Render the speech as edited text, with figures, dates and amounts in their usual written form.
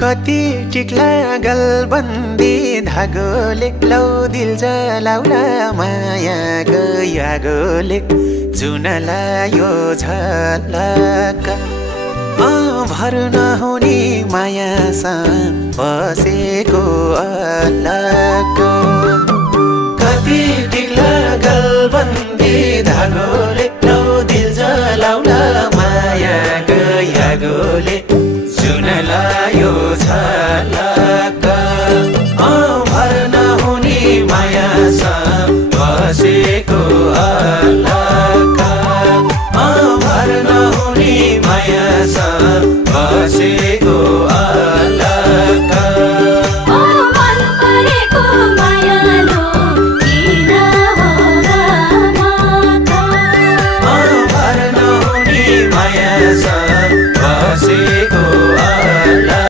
कति टिक्ला गलबन्दी धागोले लौ दिल जलाउला मायाको आगोले जुन लायो झलक भर नहुने मायासँग बसेको अलग कति टिक्ला गलबन्दी धागोले लौ दिल जलाउला मायाको आगोले जुन लायो झलक भर नहुने मायासँग बसेको अलग भर नहुने मायासँग बसेको